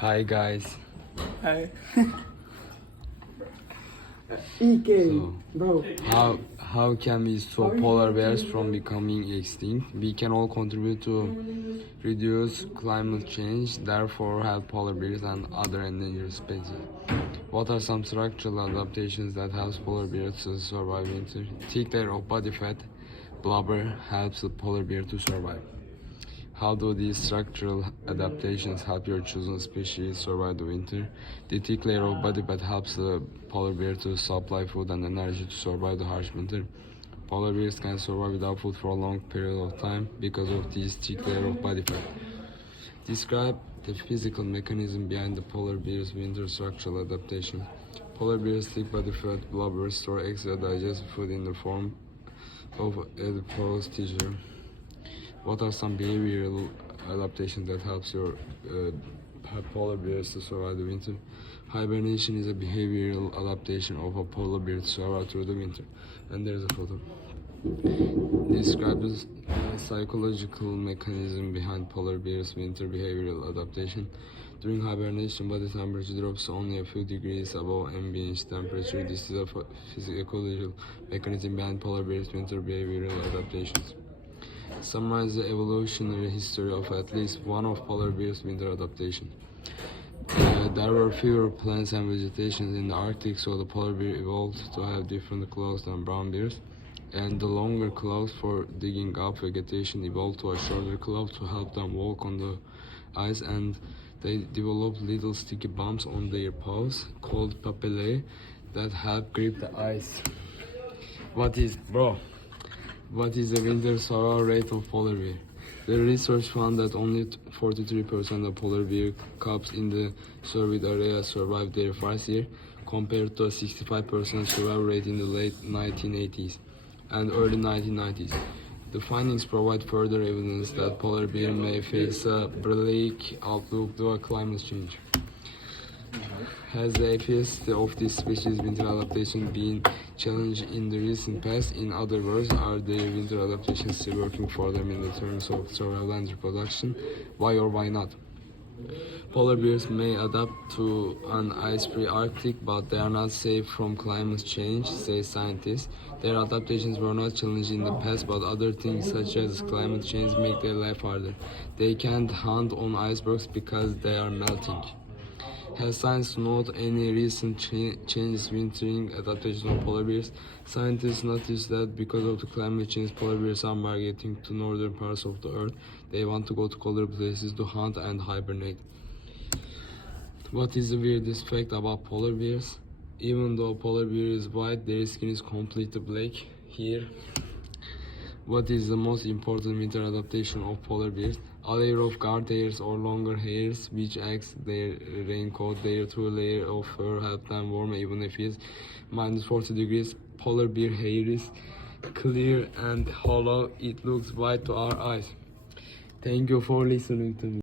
Hi guys. Hi. So, Bro. how can we stop polar bears from becoming extinct? We can all contribute to reduce climate change, therefore help polar bears and other endangered species. What are some structural adaptations that helps polar bears to survive winter? Thick layer of body fat, blubber helps the polar bear to survive. How do these structural adaptations help your chosen species survive the winter? The thick layer of body fat helps the polar bear to supply food and energy to survive the harsh winter. Polar bears can survive without food for a long period of time because of this thick layer of body fat. Describe the physical mechanism behind the polar bear's winter structural adaptation. Polar bears' thick body fat blubber store extra digested food in the form of adipose tissue. What are some behavioral adaptations that helps your polar bears to survive the winter? Hibernation is a behavioral adaptation of a polar bear to survive through the winter. And there's a photo. Describes the psychological mechanism behind polar bears' winter behavioral adaptation. During hibernation, body temperature drops only a few degrees above ambient temperature. This is a physiological mechanism behind polar bears' winter behavioral adaptations. Summarize the evolutionary history of at least one of polar bears' winter adaptation. There were fewer plants and vegetation in the Arctic, so the polar bear evolved to have different claws than brown bears. And the longer claws for digging up vegetation evolved to a shorter claw to help them walk on the ice, and they developed little sticky bumps on their paws called papillae that help grip the ice. What is the winter survival rate of polar bear? The research found that only 43% of polar bear cubs in the surveyed area survived their first year, compared to a 65% survival rate in the late 1980s and early 1990s. The findings provide further evidence that polar bear may face a bleak outlook due to climate change. Has the efficacy of this species' winter adaptation been challenged in the recent past? In other words, are their winter adaptations still working for them in the terms of survival and reproduction? Why or why not? Polar bears may adapt to an ice-free Arctic, but they are not safe from climate change, say scientists. Their adaptations were not challenged in the past, but other things such as climate change make their life harder. They can't hunt on icebergs because they are melting. Has science noted any recent changes wintering adaptation of polar bears? Scientists noticed that because of the climate change, polar bears are migrating to northern parts of the earth. They want to go to colder places to hunt and hibernate. What is the weirdest fact about polar bears? Even though polar bear is white, their skin is completely black. Here. What is the most important winter adaptation of polar bears? A layer of guard hairs or longer hairs, which acts their raincoat. Their two layer of fur help them warm even if it's minus 40 degrees. Polar bear hair is clear and hollow. It looks white to our eyes. Thank you for listening to me.